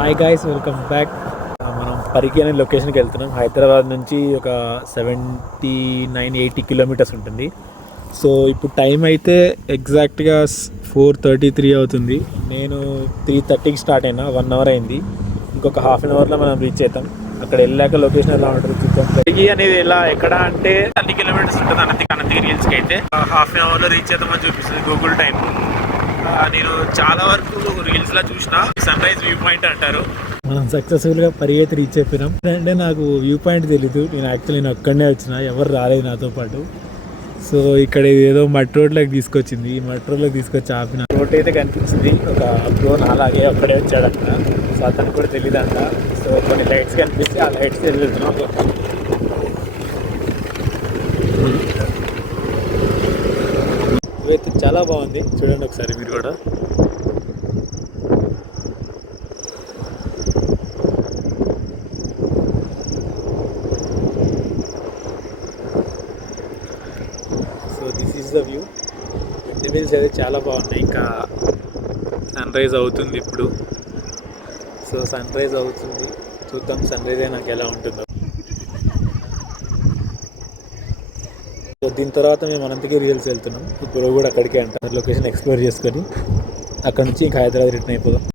Hi guys, welcome back. మనం పరికి అనే లొకేషన్కి వెళ్తున్నాం. హైదరాబాద్ నుంచి ఒక 79-80 కిలోమీటర్స్ ఉంటుంది. సో ఇప్పుడు టైం అయితే ఎగ్జాక్ట్గా 4:33 అవుతుంది. నేను 3:30కి స్టార్ట్ అయినా, 1 అవర్ అయింది. ఇంకొక హాఫ్ అన్ అవర్లో మనం రీచ్ అవుతాం. అక్కడ వెళ్ళాక లొకేషన్ ఎలా ఉంటుంది చూద్దాం. పరికి అనేది ఎక్కడ అంటే 30 కిలోమీటర్స్ ఉంటుంది అనంతగిరి హిల్స్కి. అయితే హాఫ్ అన్ అవర్లో రీచ్ అవుతామని చూపిస్తుంది గూగుల్ టైం. నేను చాలా వరకు రీల్స్లో చూసిన సన్ రైజ్ వ్యూ పాయింట్ అంటారు. మనం సక్సెస్ఫుల్గా పరిగెత్తి రీచ్ అయిపోయినాం. అంటే నాకు వ్యూ పాయింట్ తెలీదు. నేను అక్కడనే వచ్చిన, ఎవరు రాలేదు నాతో పాటు. సో ఇక్కడ ఏదో మట్టి రోడ్లోకి తీసుకొచ్చింది. ఈ మట్టి రోడ్లోకి తీసుకొచ్చి ఆపిన. రోడ్ అయితే కనిపించింది. ఒక బ్రో అలాగే అక్కడే వచ్చాడంట. సో అతనికి కూడా తెలియదంట. సో కొన్ని లైట్స్ కనిపిస్తే ఆ లైట్స్ వెళ్తున్నాం. ఇవైతే చాలా బాగుంది, చూడండి ఒకసారి మీరు కూడా. So this is the view. Windmills అయితే చాలా బాగున్నాయి. ఇంకా సన్ రైజ్ అవుతుంది ఇప్పుడు. సో సన్ రైజ్ అవుతుంది, చూద్దాం సన్ రైజ్ అయినాక ఎలా ఉంటుందో. సో దీని తర్వాత మేము అనంతగిరి హిల్స్ వెళ్తున్నాం. ఇప్పుడు కూడా అక్కడికే అంట. లొకేషన్ ఎక్స్ప్లోర్ చేసుకొని అక్కడ నుంచి ఇంకా హైదరాబాద్ రిటర్న్ అయిపోదాం.